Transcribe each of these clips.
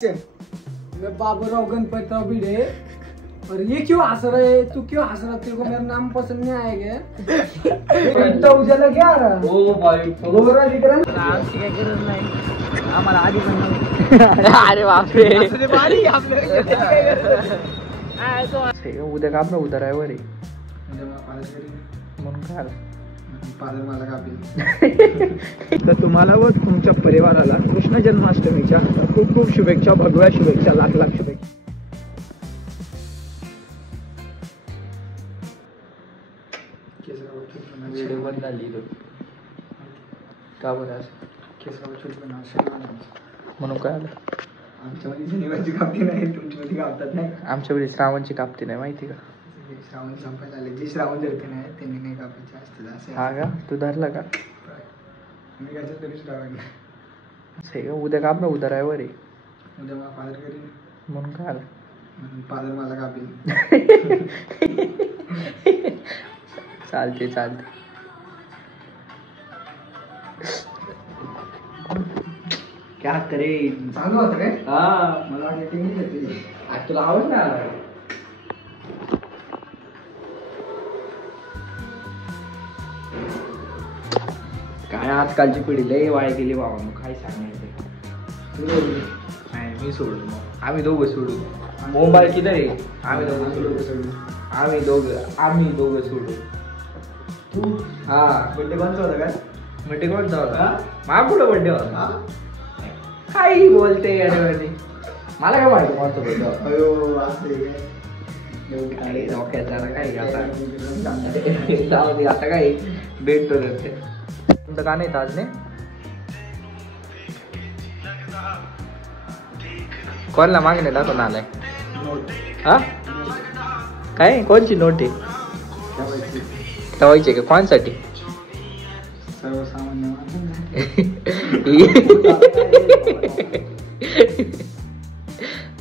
मैं बाबूराव गणपतराव भिड़े और ये क्यों हंस रहे? तू क्यों हंस रहा? तेरे को मेरा नाम पसंद नहीं आएगा? इतना उजाला क्या आ रहा? ओ भाई गोरा दिख रहा है। काय गरज नाही आम्हाला आधी पण अरे बापरे बारी आपल्या उद्या का आपला उद्या आहे वरे म्हणून काय पालर मला कापी तर तुम्हाला व तुमच्या परिवाराला कृष्ण जन्माष्टमीच्या खूप खूप शुभेच्छा, भगव्या शुभेच्छा, लाख लाख शुभेच्छा. व्हिडिओ बंद झाली का बरं म्हणून काय आलं? आमच्यामध्ये शनिवारची कापती नाही, तुमच्यामध्ये कापतात नाही. आमच्याकडे श्रावणची कापते नाही माहिती का? श्रावण संपायला आले, जे श्रावण धरते नाही त्यांनी नाही कापायचे असते. हा का? तू धरला का? मी काय तरी श्रावण उद्या काप ना, उद्या आहे वरे उद्या मला पालर करीन म्हणून काय आलं? म्हणून पालर मला कापील. चालते चालते. क्या करे चालू होतं काय? हा मला वाटलं टेक्निक येते. आज तुला आवाज नाही आला? काय आजकालची पिढी लय वाया गेली बाबा. मग काय सांगायचं? नाही मी सोडू, मग आम्ही दोघं सोडू. मोबाईल किती रे? आम्ही दोघं सोडू. आम्ही दोघं सोडू. तू हा बड्डे कोणचा होता काय? बड्डे कोणता होता? मा कुठं बड्डे होता? काही बोलते अरे मला काय माहिती कोणता बड्डे होता? अयो असं काही डोक्यात जरा काही आता जाऊ दे, आता काही भेटतो तुमचं का नाही आज नाही? कोणला मागणे दाखवून आलाय? हा काय? कोणची नोट आहे? ठेवायची का? कोणासाठी? सर्वसामान्य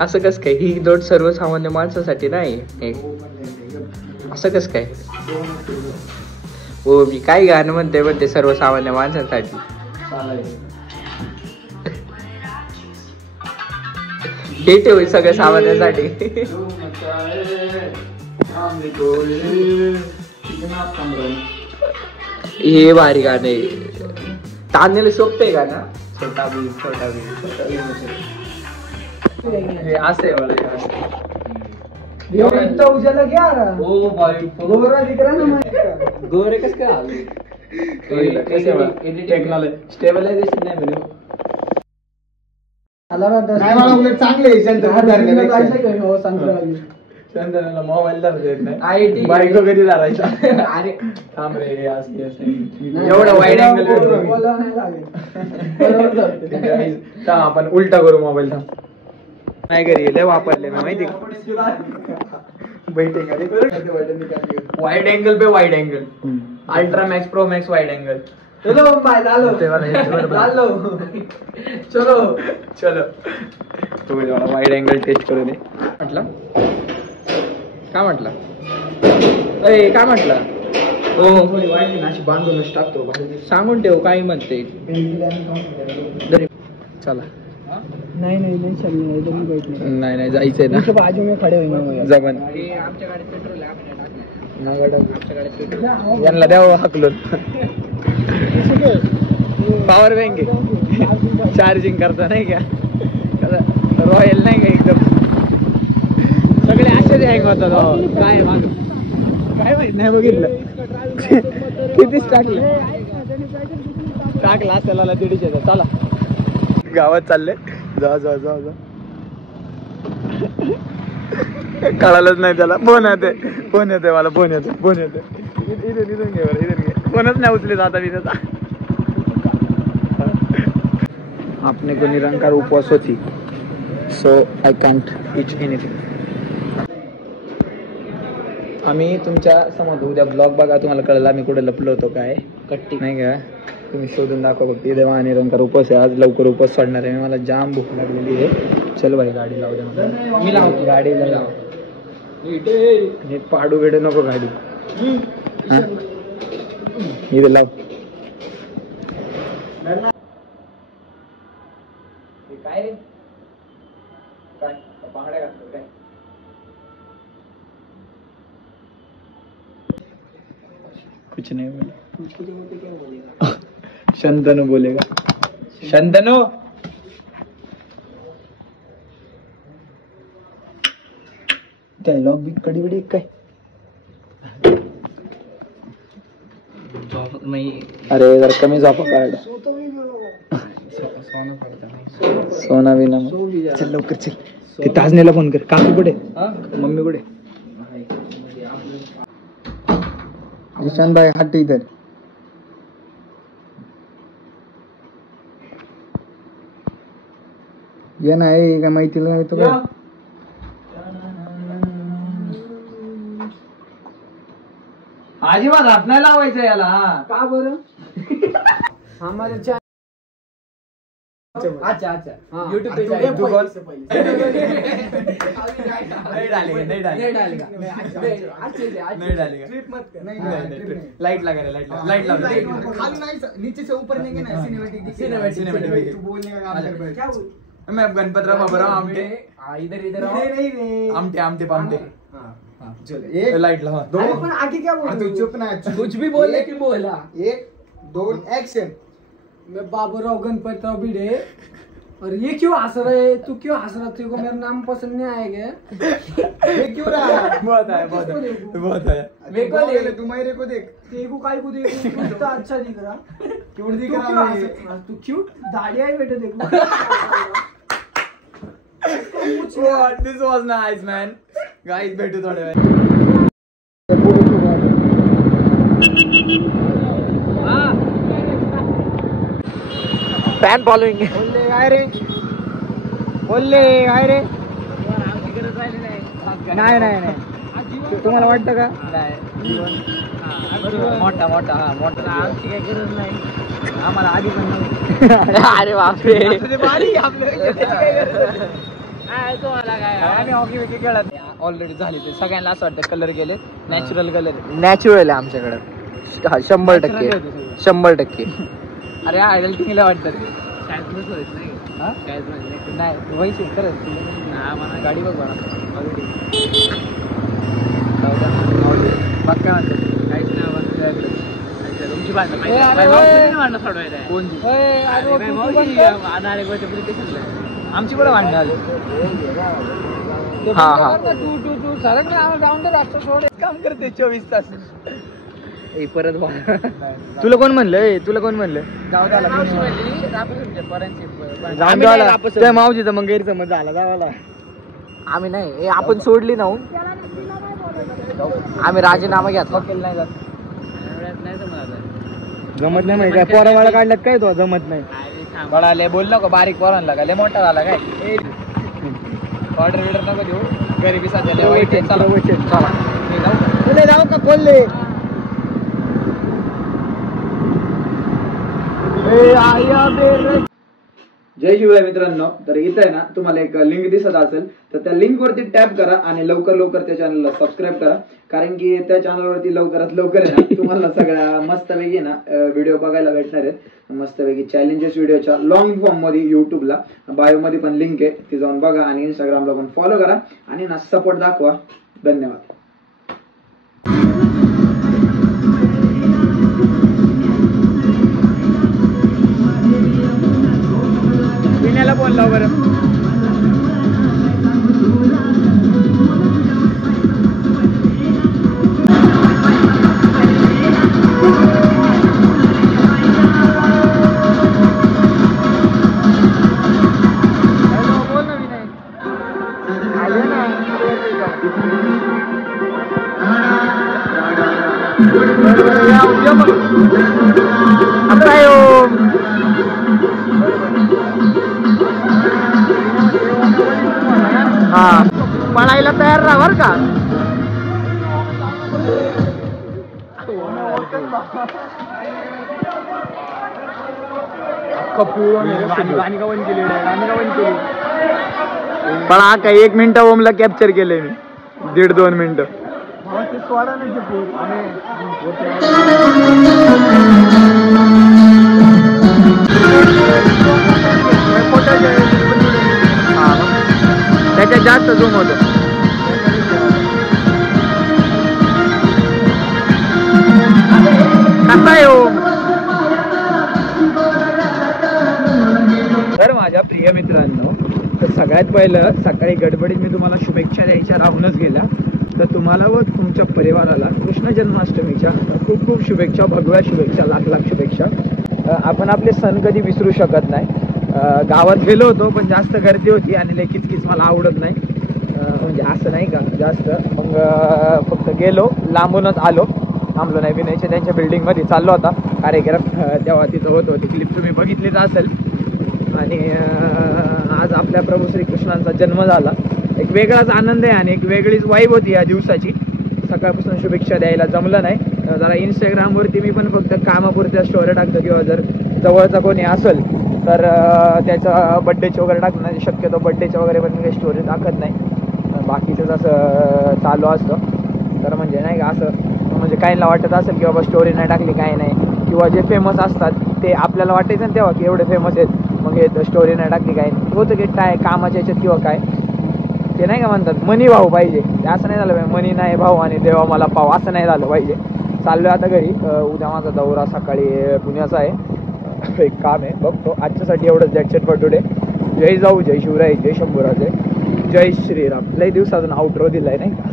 असं कस काय? ही नोट सर्वसामान्य माणसासाठी नाही. असं कस काय? हो मी काय गाणं म्हणते सर्वसामान्य माणसांसाठी. हे ठेव सगळ्या सामान्यांसाठी. हे भारी गाणे. तांदळी सोपते का ना? छोटा भीम छोटा भीम असे इतना उजाला क्या आ रहा? ओ भाई गोरा दिख रहा ना? गोरे कस काय आले? टेक्नॉलॉजी स्टेबलायझेशन नाही म्हणे. नाही मला उलट चांगले चंदनाला मोबाईल धरता IT बायको कधी धरायचा? अरे थांब रे एवढं वाईड अँगल आपण उलटा करू मोबाईल. थांब नाही घरी लय वापरले मी माहिती का? वाईड अँगल पे wide angle, ultra max pro max wide angle. चलो बाय चलो चलो चलो तुम्ही वाईड अँगल टेस्ट करू दे. म्हटलं काय म्हटलं? अरे काय म्हटलं? हो थोडी वाढली ना अशी बांधूनच टाकतो. सांगून ठेव काही म्हणते. चला नहीं नहीं नहीं चलना है, इधर ही बैठना है. नाही नाही जायचंय ना. बाजू में खड़े होंगे जमन. आमच्या गाडीत पेट्रोल आहे, आमच्या गाडीत पेट्रोल यांना द्यावं हाकलून. पॉवर बँक चार्जिंग करता नाही का? रॉयल नाही का एकदम? सगळे असेच हँग होतात. काय माग काय माहित नाही बघितलं. कितीच टाकलं असेल 150. चला गावात चालले. जा जा जा जा. कळालंच नाही त्याला. फोन येते मला. फोन येते इथून घे बरं, इथून घे. फोनच नाही उचले जाता मी त्याचा. आपने को निरंकार उपवास होती, so I can't each anything. आम्ही तुमच्या समोर उद्या ब्लॉग बघा, तुम्हाला कळलं आम्ही कुठे लपलो होतो. काय कट्टी नाही का? तुम्ही शोधून दाखवा फक्त. इथे निरंकार उपवास आहे. आज लवकर उपवास सोडणार आहे. मला जाम भूक लागलेली आहे. चल भाई गाडी लावू दे मला. मी लावतो गाडीला. लाव नीट पाडू बिडू नको गाडी. इथे लाव. काय रे काय बांगड्या घातलं काय? कुछ नहीं बोला. शंतनू बोलेगा. शंतनू डायलॉग भी कडी बडी काय? अरे जरा कमी झोपा काढ. सोना बिना चल लवकर चल. ते ताजनेला फोन कर. काकू कुठे? मम्मी कुठे? ईशान भाई हट इधर. ये नाही का माहितीला येतो का? अजिबात हात नाही लावायचं याला. का बरं? हमारे चैनल अच्छा YouTube पे जाइए. नहीं डालेगा. नहीं डालेगा. ट्रिप मत कर. नहीं. लाइट लगा नीचे से ऊपर नहीं ना. सिनेमैटिक. तू बोलने का काम कर. क्या बोल? मैं गणपतराव बाबूराव आमटे. इधर आओ. नहीं रे. आमटे पामटे. चलो एक लाइट लगा. अरे पण आगे क्या बोल? तू चुप ना. कुछ भी बोले कि बोला. 1 2 एक्शन. मैं बाबूराव गणपतराव भिड़े. और ये क्यों हंस रहे? तू क्यों हंस रहा? तेरे को मेरा नाम पसंद नहीं आएगा? ये क्यों रहा? बहुत आया. मेरे को ले. तू मेरे को देख. तेरे को काय को देखूं? तू इतना अच्छा दिख रहा. क्यों दिख तू रहा क्यों मैं? हंस रहा? तू क्यूट दाढ़ी आई बेटे देखो. This was nice man. Guys भेटू थोड्या वेळ. Fan following. बोलले काय रे? बोलले काय रे? नाही. तुम्हाला वाटतं का? मोठा आमची काही गरज नाही. आम्हाला आधी पण अरे बापरे. आम्ही हॉकी विकी खेळत. ऑलरेडी झाली ते. सगळ्यांना असं वाटतं कलर गेले. नॅचरल कलर नॅचरल आहे आमच्याकडे 100%. अरे आयडल किंगला वाटतं. नाही व्हायचे खरंच. गाडी बघ बघा. बाकी काय म्हणतो? काहीच नाही. तुमची भांडण आमची पण भांडण आली. काम करते 24 तास. परत तुला कोण म्हणलं? जाऊ त्या मावशीचा मग गैरसमज झाला जावाला. आम्ही नाही आपण सोडली ना. आम्ही राजीनामा घेतला. नाही जात. जमत नाही काय? पोरावाळा काढल्यात काय? तो जमत नाही. बळाले बोल नको. बारीक पोरांना का लय मोठा झाला काय? ऑर्डर विडर नको देऊ. गरिबी सध्या वाईट आहे. तुला जाऊ का? बोलले जय शिवराय मित्रांनो. तर इथं आहे ना तुम्हाला एक लिंक दिसत असेल तर त्या लिंक वरती टॅप करा आणि लवकर त्या चॅनलला सबस्क्राईब करा. कारण की त्या चॅनलवरती लवकरात लवकर आहे ना तुम्हाला सगळ्या मस्तपैकी ना व्हिडिओ बघायला भेटणार आहेत. मस्तपैकी चॅलेंजेस व्हिडिओच्या लॉंग फॉर्म मध्ये युट्यूबला बायो मध्ये पण लिंक आहे. ती जाऊन बघा आणि इंस्टाग्रामला पण फॉलो करा आणि ना सपोर्ट दाखवा. धन्यवाद. विण्याला फोन लाव बरं. बोल ना विनय. आले ना. आता पळायला तयार राहा बर का. पण हा काय 1 मिनिट ओमला कॅप्चर केले मी. 1.5-2 मिनिटं. फोटो त्याच्यात जास्त झूम होतो. कसा आहे ओम? तर माझ्या प्रिय मित्रांनो, तर सगळ्यात पहिलं सकाळी गडबडीत मी तुम्हाला शुभेच्छा द्यायच्या राहूनच गेल्या. तर तुम्हाला व तुमच्या परिवाराला कृष्ण जन्माष्टमीच्या खूप खूप शुभेच्छा, भगव्या शुभेच्छा, लाख लाख शुभेच्छा. आपण आपले सण कधी विसरू शकत नाही. गावात गेलो होतो पण जास्त गर्दी होती आणि लय किचकिच मला आवडत नाही. म्हणजे असं नाही का जास्त, मग फक्त गेलो, लांबूनच आलो, थांबलो नाही. विनयच्या त्यांच्या बिल्डिंगमध्ये चाललो होता कार्यक्रम, तेव्हा तिथं होतो. ती क्लिप तुम्ही बघितलीच असेल. आणि आज आपल्या प्रभू श्रीकृष्णांचा जन्म झाला. एक वेगळाच आनंद आहे आणि एक वेगळीच वाईब होती या दिवसाची. सकाळपासून शुभेच्छा द्यायला जमलं नाही. जरा इंस्टाग्रामवरती मी पण फक्त कामापुरत्या स्टोरी टाकतो किंवा जर जवळचा कोणी असेल तर त्याचा बड्डेचे वगैरे टाकत नाही. शक्यतो बड्डेचे वगैरे पण मी काही स्टोरी टाकत नाही. बाकीचं जसं चालू असतं. तर म्हणजे नाही का असं, म्हणजे काहींना वाटत असेल की बाबा स्टोरी नाही टाकली काही नाही, किंवा जे फेमस असतात ते आपल्याला वाटायचं ना तेव्हा की एवढे फेमस आहेत, मग हे स्टोरी नाही टाकली काही नाही. होतं की काय कामाच्या याच्यात किंवा काय ते नाही का म्हणतात मनी भाऊ पाहिजे, असं नाही झालं पाहिजे. मनी नाही भाऊ आणि देवा मला पाव, असं नाही झालं पाहिजे. चाललो आता घरी. उद्या माझा दौरा सकाळी पुण्याचा आहे. एक काम आहे बघतो. आजच्यासाठी एवढंच. That's for today. जय जाऊ, जय शिवराय, जय शंभूराजे, जय श्रीराम. लई दिवसातून आउटरो दिलाय नाही का.